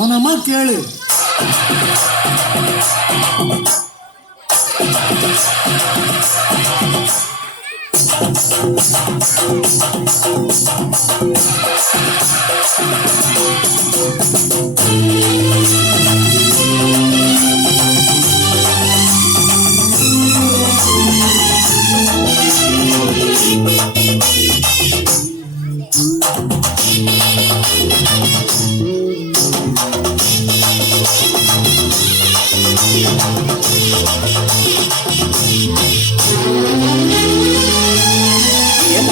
ಅವನ ಮಾತು ಕೇಳಿ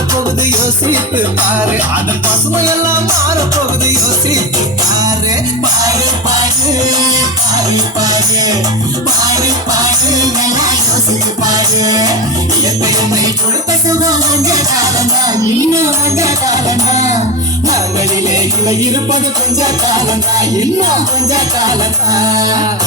மாறப்போகுது யோசித்து பாரு. அதன் பசுமையெல்லாம் மாறப்போகுது யோசித்து பாரு. பாரு பாரு பாரு பாரு. பாரு பாரு நல்லா யோசித்து பாரு. இயற்கை கொடுத்த சுகம் வந்த காலம்தான் இன்னும் வந்த காலம்தான் நாங்களிலே இலை இருப்பது கொஞ்ச காலம்தான் இன்னும் கொஞ்ச காலம்தான்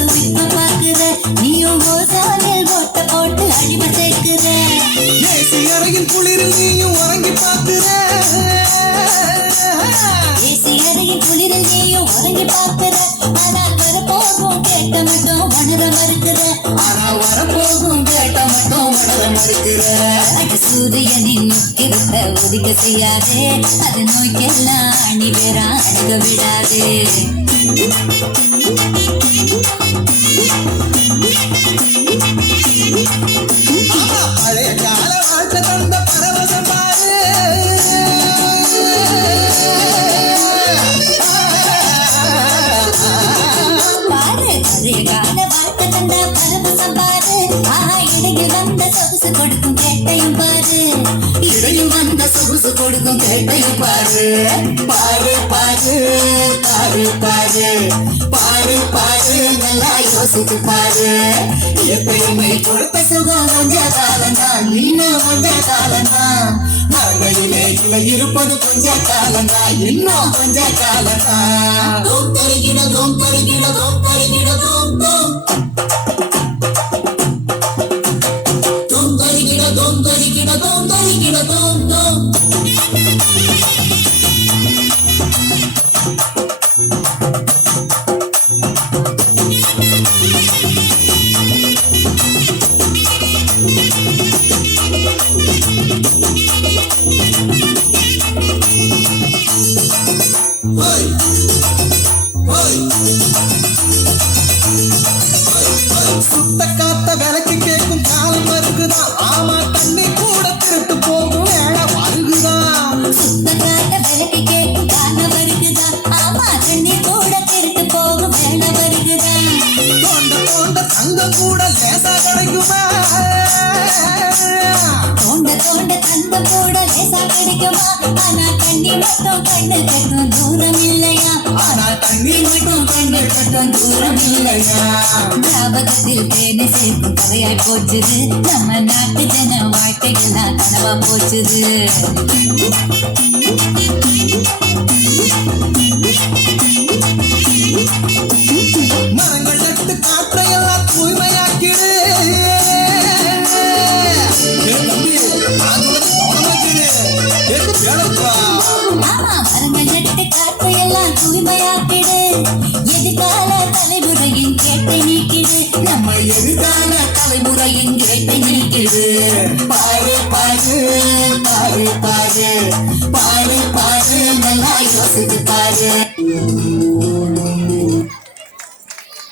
ஏசி அறையின் குளிரில் நீயும் உறங்கி பாக்குற ஏசி அறையின் குளிரில் நீயும் உறங்கி பார்க்கிற. ஆனால் வரப்போகும் கேட்ட மட்டும் உணர மறுக்கிற. ஆனா வரப்போகும் கேட்ட மட்டும் உணர மறுக்கிற. அட சூரியனின் முக்கிரத்தை ஒதுக்க செய்யாதே. அது நோய்க்கெல்லாம் அணி பெற அணுக விடாதே. ஆமா, வந்த தந்த பரவசம் பாரு. ஆஹா இடையில் வந்த சொகுசு கொடுக்கும் கேட்டையும் பாரு. இடையில் வந்த சொகுசு கொடுக்கும் கேட்டையும் பாரு. பாரு பாரு பாரு பாரு. பாரு பாரு நல்லா யோசித்து பாரு. எப்பயுமே கொடுத்த சுகம் கொஞ்ச காலம்தான் இன்னும் கொஞ்ச காலம்தான் நாங்களிலே இல்லை இருப்பது கொஞ்ச காலம்தான் இன்னும் கொஞ்ச காலம்தான் தோம் தருகிட தோம் தருகிறதோம் தருகிட கிடைக்குமா தோண்ட தோண்ட தந்த கூட லேசா கிடைக்குமா ஆனா தண்ணி மட்டும் கண்ணு கட்டும் தூரம் இல்லையா? ஆனா தண்ணி மட்டும் கண்ணு கட்டும் தூரம் இல்லையா? ஞாபகத்தில் தேனை சேர்க்கும் கதையாய் போச்சுது. நம்ம நாட்டு ஜன வாழ்க்கையெல்லாம் கனவா போச்சுது. எல்லாம் தூய்மையாக்கிடு எதிர்கால தலைமுறையின் கேட்டை நீக்கிடு. நம்ம எதிர்கால தலைமுறையின் கேட்டை நீக்கிடு. பாரு பாரு பாரு பாரு பாரு பாரு நல்லா யோசித்து பாரு